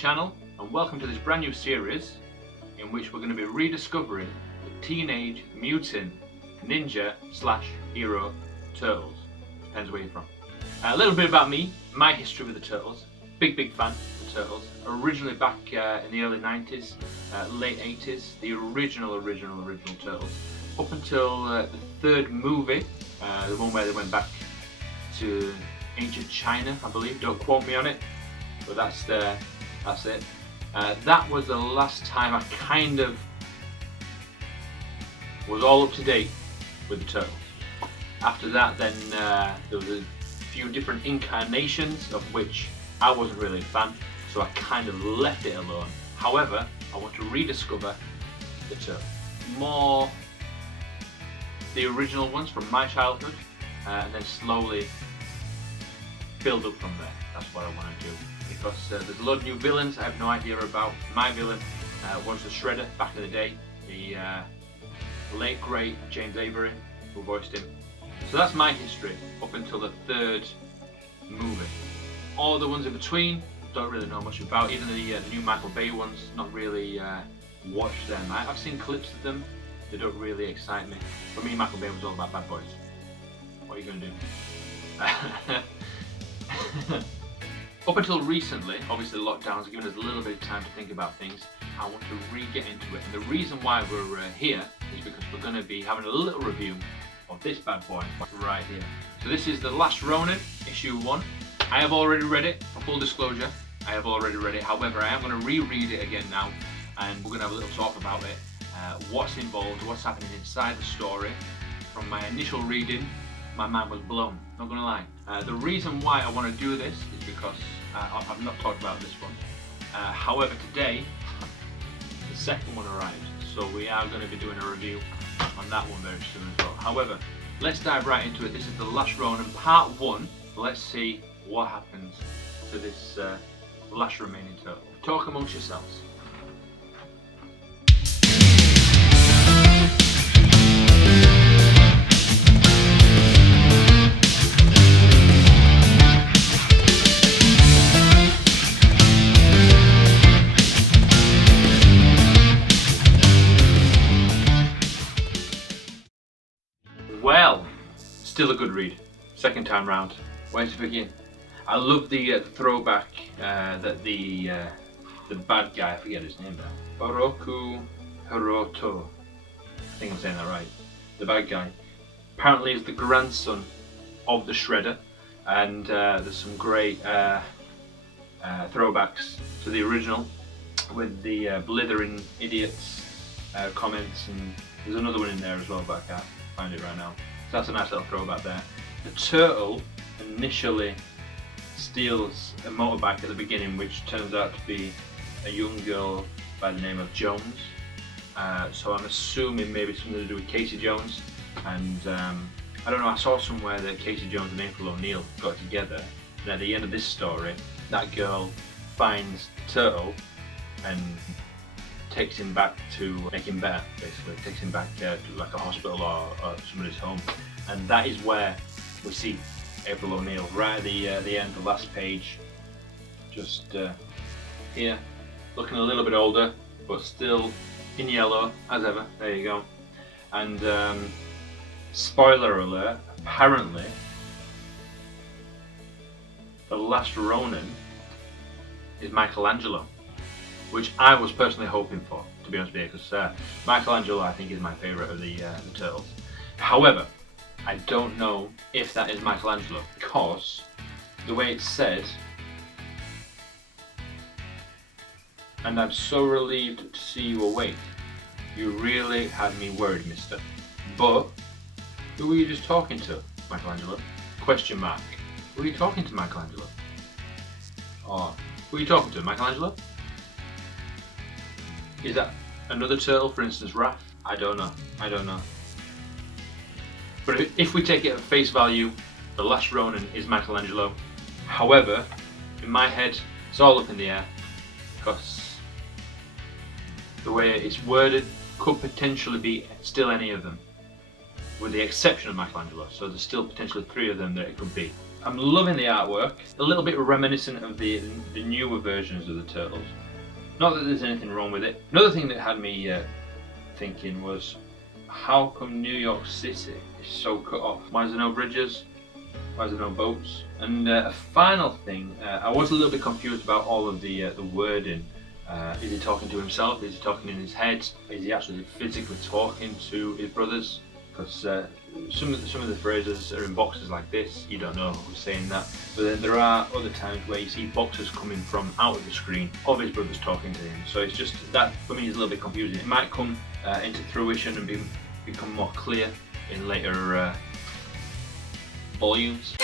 channel and welcome to this brand new series in which we're going to be rediscovering the Teenage Mutant Ninja / Hero Turtles. Depends where you're from. A little bit about me, my history with the Turtles. Big fan of the Turtles. Originally back in the early 90s, late 80s, the original Turtles. Up until the third movie, the one where they went back to ancient China, I believe. Don't quote me on it, but that's it. That was the last time I kind of was all up to date with the Turtles. After that, then there was a few different incarnations of which I wasn't really a fan, so I kind of left it alone. However, I want to rediscover the Turtles. More the original ones from my childhood, and then slowly build up from there. That's what I want to do. Because there's a lot of new villains I have no idea about. My villain was the Shredder back in the day, the late great James Avery, who voiced him. So that's my history up until the third movie. All the ones in between, don't really know much about. Even the new Michael Bay ones, not really watched them. I've seen clips of them, they don't really excite me. For me, Michael Bay was all about bad boys. What are you going to do? Up until recently, obviously the lockdowns have given us a little bit of time to think about things. I want to re-get into it. And the reason why we're here is because we're going to be having a little review of this bad boy right here. So this is The Last Ronin, issue 1. I have already read it, for full disclosure. I have already read it. However, I am going to reread it again now, and we're going to have a little talk about it. What's involved, what's happening inside the story. From my initial reading, my mind was blown, not going to lie. The reason why I want to do this is because I've not talked about this one. However, today, the second one arrived, so we are going to be doing a review on that one very soon as well. However, let's dive right into it. This is The Last Ronin, part 1. Let's see what happens to this last remaining turtle. Talk amongst yourselves. Well, still a good read. Second time round. Where to begin? I love the throwback that the bad guy, I forget his name now, Oroku Hiroto, I think I'm saying that right. The bad guy apparently is the grandson of the Shredder, and there's some great throwbacks to the original with the blithering idiots comments, and there's another one in there as well, but I can't find it right now. So that's a nice little throwback there. The turtle initially steals a motorbike at the beginning, which turns out to be a young girl by the name of Jones. So I'm assuming maybe something to do with Casey Jones. And I don't know, I saw somewhere that Casey Jones and April O'Neil got together. And at the end of this story, that girl finds the turtle and takes him back to make him better, basically. Takes him back to like a hospital or somebody's home. And that is where we see April O'Neil right at the end, the last page. Just here, looking a little bit older, but still in yellow, as ever. There you go. And spoiler alert, apparently, the last Ronin is Michelangelo, which I was personally hoping for, to be honest with you, because Michelangelo I think is my favourite of the Turtles. However, I don't know if that is Michelangelo, because the way it's said, and I'm so relieved to see you awake. You really had me worried, mister. But who were you just talking to, Michelangelo? Question mark. Who are you talking to, Michelangelo? Or who are you talking to, Michelangelo? Is that another turtle, for instance, Raph? I don't know. But if we take it at face value, the last Ronin is Michelangelo. However, in my head, it's all up in the air, because the way it's worded could potentially be still any of them, with the exception of Michelangelo. So there's still potentially 3 of them that it could be. I'm loving the artwork. A little bit reminiscent of the newer versions of the Turtles. Not that there's anything wrong with it. Another thing that had me thinking was, how come New York City is so cut off? Why is there no bridges? Why is there no boats? And a final thing, I was a little bit confused about all of the wording. Is he talking to himself? Is he talking in his head? Is he actually physically talking to his brothers? Because some of the phrases are in boxes like this. You don't know who's saying that. But then there are other times where you see boxes coming from out of the screen of his brothers talking to him. So it's just that for me is a little bit confusing. It might come into fruition and become more clear in later volumes.